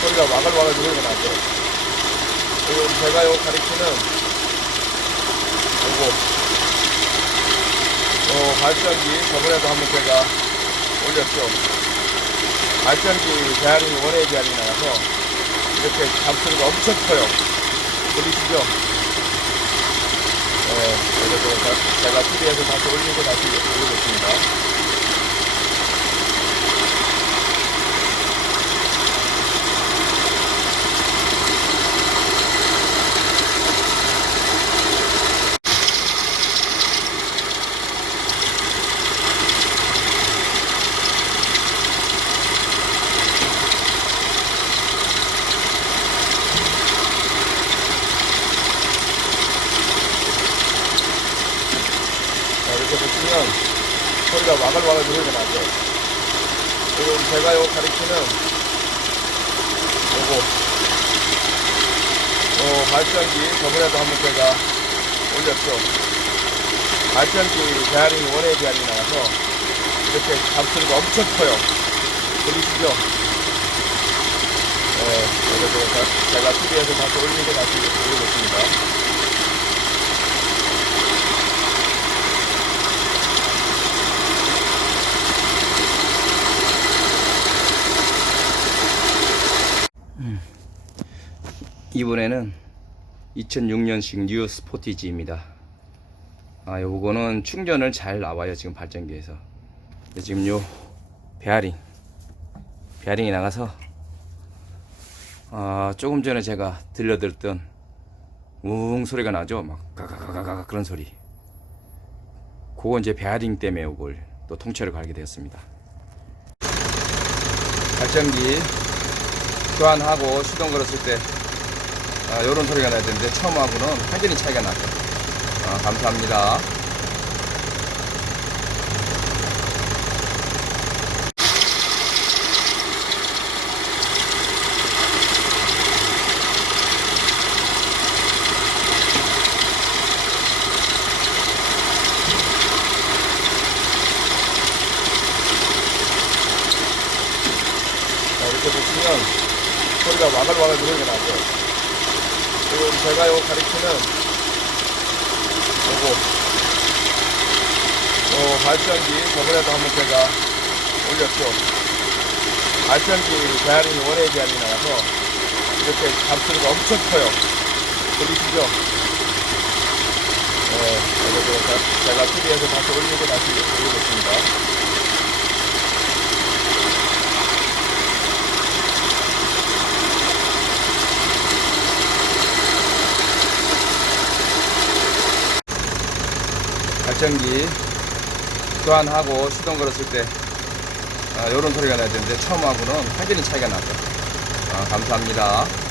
소리가 와글와글 소리가 나죠. 그리고 제가 요 가리키는 요거 어, 발전기 저번에도 한번 제가 올렸죠. 발전기 배아링이 원의 배아링이 나와서 이렇게 잡소리가 엄청 커요. 들리시죠? 네, 그래서 자- 제가 TV에서 다시 올리고 다시 올리겠습니다. 보시면 소리가 와글와글 소리가 나죠. 그리고 제가 요 가리키는 요거 어, 발전기 저번에도 한번 제가 올렸죠. 발전기 배아링이 원의 배아링이 나와서 이렇게 잡소리가 엄청 커요. 들리시죠? 네, 그래서 자- 제가 TV에서 다시 올리고 다시 올리겠습니다. 이번에는 2006년식 뉴 스포티지입니다. 아, 요거는 충전을 잘 나와요. 지금 발전기에서. 지금 요 베어링, 베어링이 나가서 아, 조금 전에 제가 들려드렸던 웅 소리가 나죠. 막 가가가가가 그런 소리. 그거 이제 베어링 때문에 요걸 또 통째로 갈게 되었습니다. 발전기 교환하고 시동 걸었을 때 아, 요런 소리가 나야 되는데 처음하고는 확연히 차이가 나죠. 아, 감사합니다. 자, 이렇게 보시면 소리가 와글와글 소리가 나죠. 그리고 제가 요 가리키는 요거 어, 발전기 저번에도 한번 제가 올렸죠. 발전기 배아링이 원의 배아링이 나와서 이렇게 잡소리가 엄청 커요. 들리시죠? 네, 제가 TV에서 다시 올리고 다시 올리겠습니다. 발전기 교환하고 시동 걸었을 때 아, 요런 소리가 나야 되는데 처음하고는 확연히 차이가 나죠. 아, 감사합니다.